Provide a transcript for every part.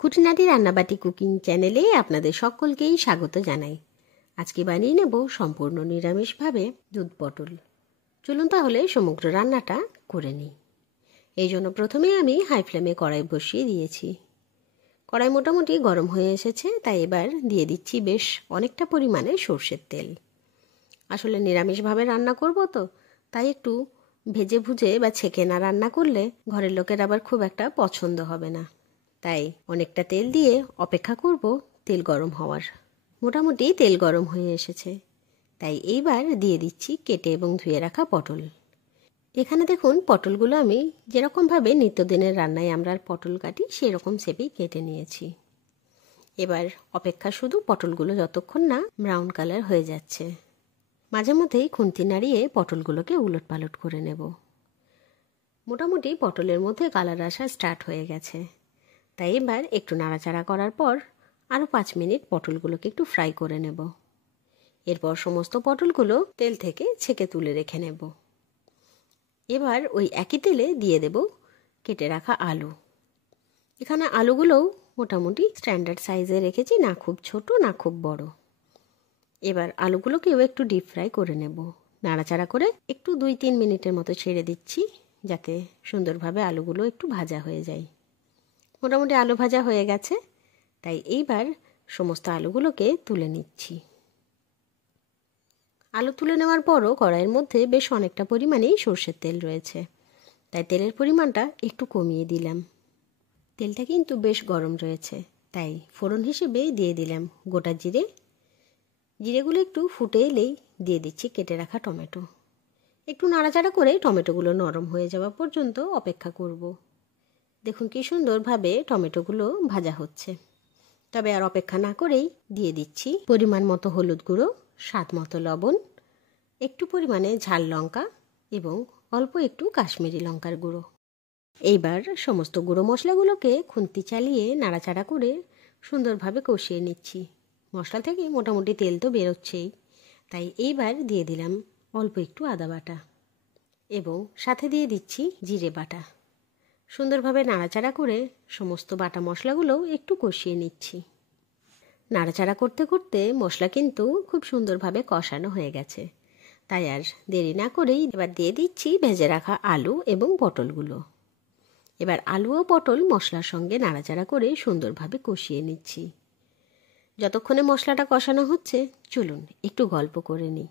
খুঁটিনাটি রান্নাবাটি কুকিং চ্যানেলে আপনাদের সকলকেই স্বাগত জানাই। আজকে বানিয়ে নেব সম্পূর্ণ নিরামিষভাবে দুধ পটল। চলুন তাহলে সমগ্র রান্নাটা করে নিই। এই জন্য প্রথমে আমি হাই ফ্লেমে কড়াই বসিয়ে দিয়েছি। কড়াই মোটামুটি গরম হয়ে এসেছে, তাই এবার দিয়ে দিচ্ছি বেশ অনেকটা পরিমাণে সর্ষের তেল। আসলে নিরামিষভাবে রান্না করব তো, তাই একটু ভেজে ভুজে বা ছেঁকে না রান্না করলে ঘরের লোকের আবার খুব একটা পছন্দ হবে না। তাই অনেকটা তেল দিয়ে অপেক্ষা করব তেল গরম হওয়ার। মোটামুটি তেল গরম হয়ে এসেছে, তাই এইবার দিয়ে দিচ্ছি কেটে এবং ধুয়ে রাখা পটল। এখানে দেখুন পটলগুলো আমি যেরকমভাবে নিত্যদিনের রান্নায় আমরা পটল কাটি সেরকম শেপেই কেটে নিয়েছি। এবার অপেক্ষা শুধু পটলগুলো যতক্ষণ না ব্রাউন কালার হয়ে যাচ্ছে। মাঝে মধ্যেই খুন্তি নাড়িয়ে পটলগুলোকে উলট পালট করে নেব। মোটামুটি পটলের মধ্যে কালার আসা স্টার্ট হয়ে গেছে, তাই এবার একটু নাড়াচাড়া করার পর আরও 5 মিনিট পটলগুলোকে একটু ফ্রাই করে নেব। এরপর সমস্ত পটলগুলো তেল থেকে ছেঁকে তুলে রেখে নেব। এবার ওই একই তেলে দিয়ে দেব কেটে রাখা আলু। এখানে আলুগুলোও মোটামুটি স্ট্যান্ডার্ড সাইজে রেখেছি, না খুব ছোট না খুব বড়। এবার আলুগুলোকেও একটু ডিপ ফ্রাই করে নেব। নাড়াচাড়া করে একটু 2-3 মিনিটের মতো ছেড়ে দিচ্ছি, যাতে সুন্দরভাবে আলুগুলো একটু ভাজা হয়ে যায়। মোটামুটি আলু ভাজা হয়ে গেছে, তাই এইবার সমস্ত আলুগুলোকে তুলে নিচ্ছি। আলু তুলে নেওয়ার পরও কড়াইয়ের মধ্যে বেশ অনেকটা পরিমাণেই সর্ষের তেল রয়েছে, তাই তেলের পরিমাণটা একটু কমিয়ে দিলাম। তেলটা কিন্তু বেশ গরম রয়েছে, তাই ফোড়ন হিসেবে দিয়ে দিলাম গোটা জিরে। জিরেগুলো একটু ফুটে এলেই দিয়ে দিচ্ছি কেটে রাখা টমেটো। একটু নাড়াচাড়া করে টমেটোগুলো নরম হয়ে যাওয়া পর্যন্ত অপেক্ষা করব। দেখুন কি সুন্দরভাবে টমেটোগুলো ভাজা হচ্ছে। তবে আর অপেক্ষা না করেই দিয়ে দিচ্ছি পরিমাণ মতো হলুদ গুঁড়ো, স্বাদ মতো লবণ, একটু পরিমাণে ঝাল লঙ্কা এবং অল্প একটু কাশ্মীরি লঙ্কার গুঁড়ো। এইবার সমস্ত গুঁড়ো মশলাগুলোকে খুন্তি চালিয়ে নাড়াচাড়া করে সুন্দরভাবে কষিয়ে নিচ্ছি। মশলা থেকে মোটামুটি তেল তো বেরোচ্ছেই, তাই এইবার দিয়ে দিলাম অল্প একটু আদা বাটা এবং সাথে দিয়ে দিচ্ছি জিরে বাটা। সুন্দরভাবে নাড়াচাড়া করে সমস্ত বাটা মশলাগুলোও একটু কষিয়ে নিচ্ছি। নাড়াচাড়া করতে করতে মশলা কিন্তু খুব সুন্দরভাবে কষানো হয়ে গেছে, তাই আর দেরি না করেই এবার দিয়ে দিচ্ছি ভেজে রাখা আলু এবং পটলগুলো। এবার আলু ও পটল মশলার সঙ্গে নাড়াচাড়া করে সুন্দরভাবে কষিয়ে নিচ্ছি। যতক্ষণে মশলাটা কষানো হচ্ছে চলুন একটু গল্প করে নিই।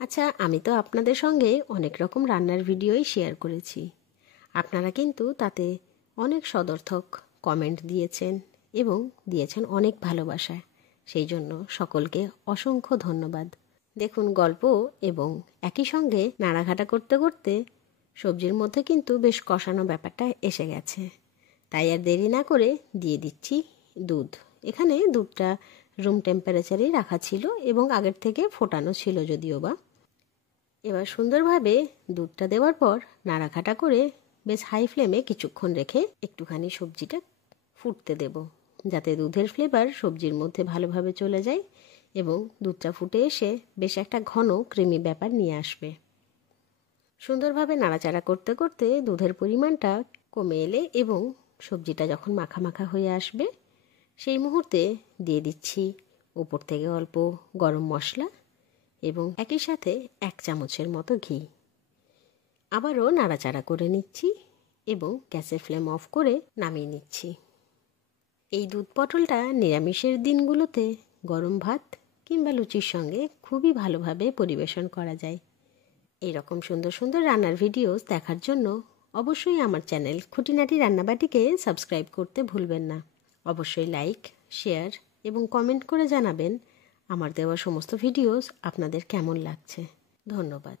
আচ্ছা, আমি তো আপনাদের সঙ্গে অনেক রকম রান্নার ভিডিওই শেয়ার করেছি। আপনারা কিন্তু তাতে অনেক সদর্থক কমেন্ট দিয়েছেন এবং দিয়েছেন অনেক ভালোবাসা। সেই জন্য সকলকে অসংখ্য ধন্যবাদ। দেখুন গল্প এবং একই সঙ্গে নাড়াঘাটা করতে করতে সবজির মধ্যে কিন্তু বেশ কষানো ব্যাপারটা এসে গেছে, তাই আর দেরি না করে দিয়ে দিচ্ছি দুধ। এখানে দুধটা রুম টেম্পারেচারেই রাখা ছিল এবং আগের থেকে ফোটানো ছিল যদিও বা। এবার সুন্দরভাবে দুধটা দেওয়ার পর নাড়াঘাটা করে বেশ হাই ফ্লেমে কিছুক্ষণ রেখে একটুখানি সবজিটা ফুটতে দেব, যাতে দুধের ফ্লেভার সবজির মধ্যে ভালোভাবে চলে যায় এবং দুধটা ফুটে এসে বেশ একটা ঘন ক্রিমি ব্যাপার নিয়ে আসবে। সুন্দরভাবে নাড়াচাড়া করতে করতে দুধের পরিমাণটা কমে এলে এবং সবজিটা যখন মাখা মাখা হয়ে আসবে সেই মুহূর্তে দিয়ে দিচ্ছি উপর থেকে অল্প গরম মশলা এবং একই সাথে 1 চামচের মতো ঘি। আবারও নাড়াচাড়া করে নিচ্ছি এবং গ্যাসের ফ্লেম অফ করে নামিয়ে নিচ্ছি। এই দুধ পটলটা নিরামিষের দিনগুলোতে গরম ভাত কিংবা লুচির সঙ্গে খুবই ভালোভাবে পরিবেশন করা যায়। এই রকম সুন্দর সুন্দর রান্নার ভিডিওস দেখার জন্য অবশ্যই আমার চ্যানেল খুঁটিনাটি রান্নাবাটিকে সাবস্ক্রাইব করতে ভুলবেন না। অবশ্যই লাইক, শেয়ার এবং কমেন্ট করে জানাবেন আমার দেওয়া সমস্ত ভিডিওস আপনাদের কেমন লাগছে। ধন্যবাদ।